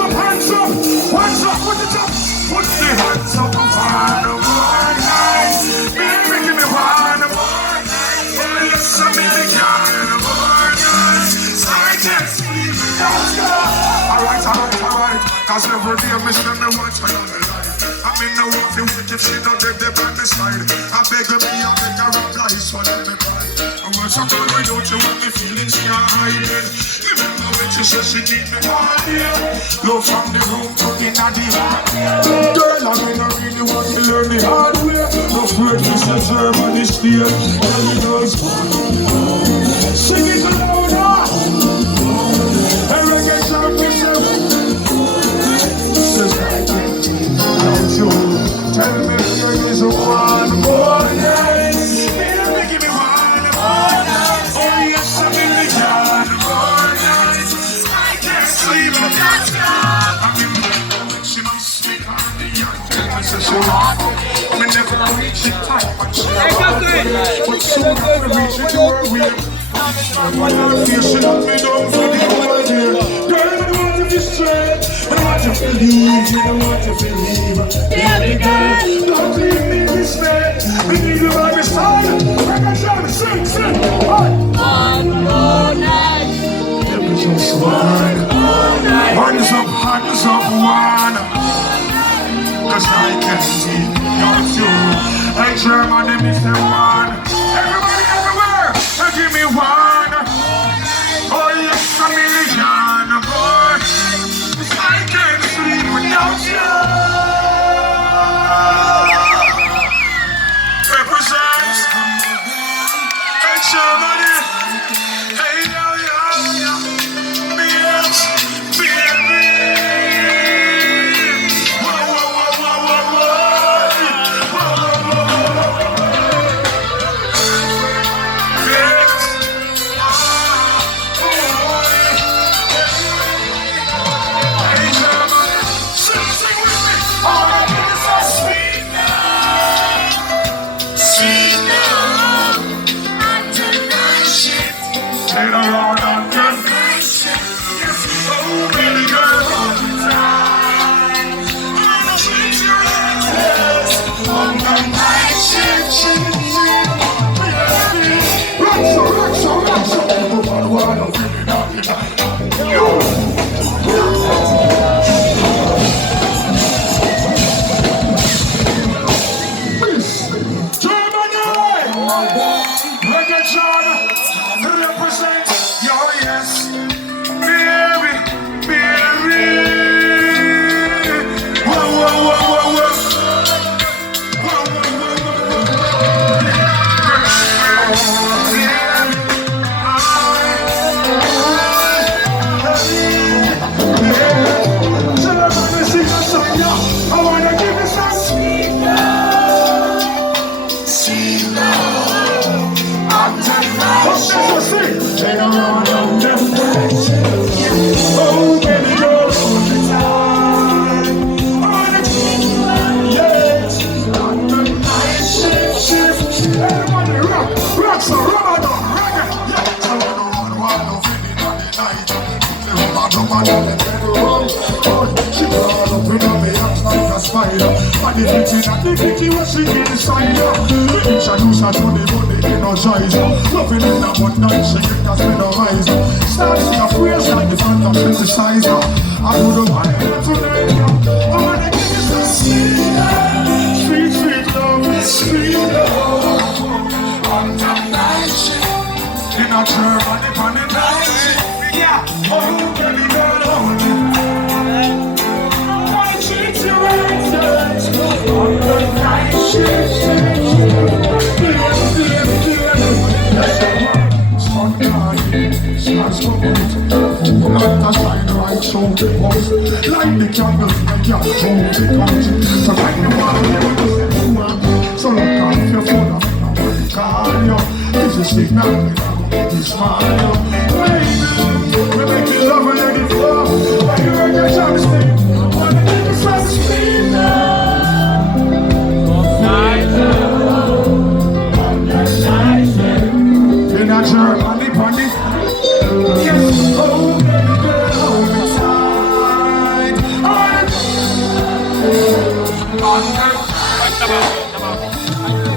up, hands up, hands up, put it up. Put the hands up, one more night. Baby, give me one more night. Oh, yes, I'm in the garden, more night. So I can't sleep without you. Alright, cause every day I spend me watch my own life. I mean, no one feel wait if she don't get there by my side. I beg her, I beg her, reply, so let me cry. I want some girl without you, want me feeling she are hiding. Remember when she said she need me all day. Love from the room to in the heart. Girl, I mean, I really want to learn the hard way. No afraid to say Germany stay. Tell me those sing it louder. And reggae song me say, says I can't without you. Tell me there is one more night. Baby, give me one more night. Oh yes, I'm in the yard more night. I can't sleep without you. I'm in the when she must be on the yard. Tell me so she want me never reach the time when she want. But soon I will reach it to her way. When I feel she let me down for the whole day. Girl, I want to be straight. I want to believe, I want to believe. Baby girl, don't leave me this way. We need you on my side. I can try to sing. One more night. Baby, just one. Hands up, one. Cause I can't see without you. Hey, Germany, me say one. Everybody, everywhere, give me one. Oh, yes, a million, boy. I can't sleep without you. Represent. Hey, Germany. Hey, yo. Bitch, baby. The kitty was singing inside her. Introduce her to the body energizer. Loving in abundance, she get us minimizer. Starting a phrase like the front of synthesizer. I would have wanted her to let you. I wanna give you some sweet, sweet love, sweet love. On the night shift, in a Germany on the night shift. Yeah, oh baby girl, hold it. I treat you right, on the night shift. Sun crying, stars come out. Like a shine right through the house. Light the candle, make your through the country. So like the water, so look out your phone, I'm gonna call you. It's a signal, I'm gonna make you smile. Baby, we make you love when you're the floor. When you're in your job, I wanna make you start to scream now. Germany, bunny. Yes, oh, baby girl, hold me tight. Come on.